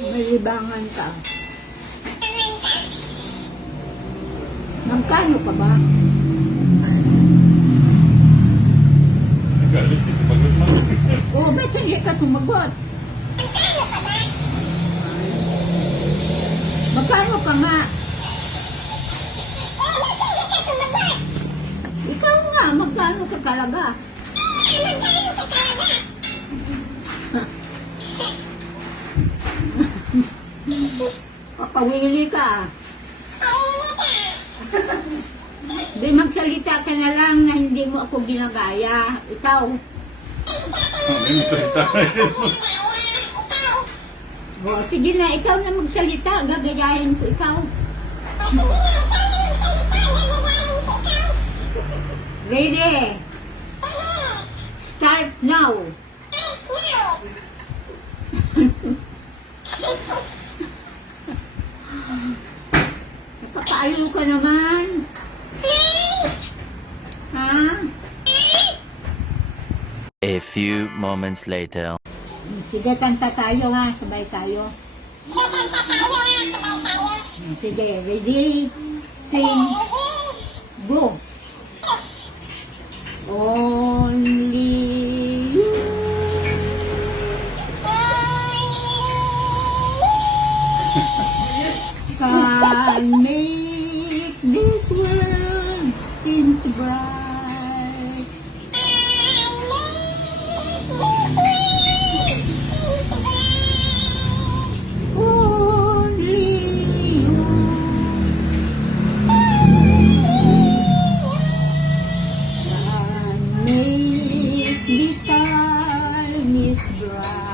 May libangan ka. Magkano ka ba? Galit, di sumagot mo. Oo, ba't hindi ka sumagot? Magkano ka nga? Ikaw nga, magkano ka talaga? Papawili ka. Di magsalita ka na lang na hindi mo ako ginagaya. Ikaw. May magsalita. O, sige na, ikaw na magsalita. Gagayahin ko ikaw. Ready? Start now. Napakaaliw ka naman. Ha? A few moments later. Sige, kanta tayo ha. Sabay tayo. Sige, ready? Sing. Go. Only you can make this world seem bright. Only you can make the darkness bright.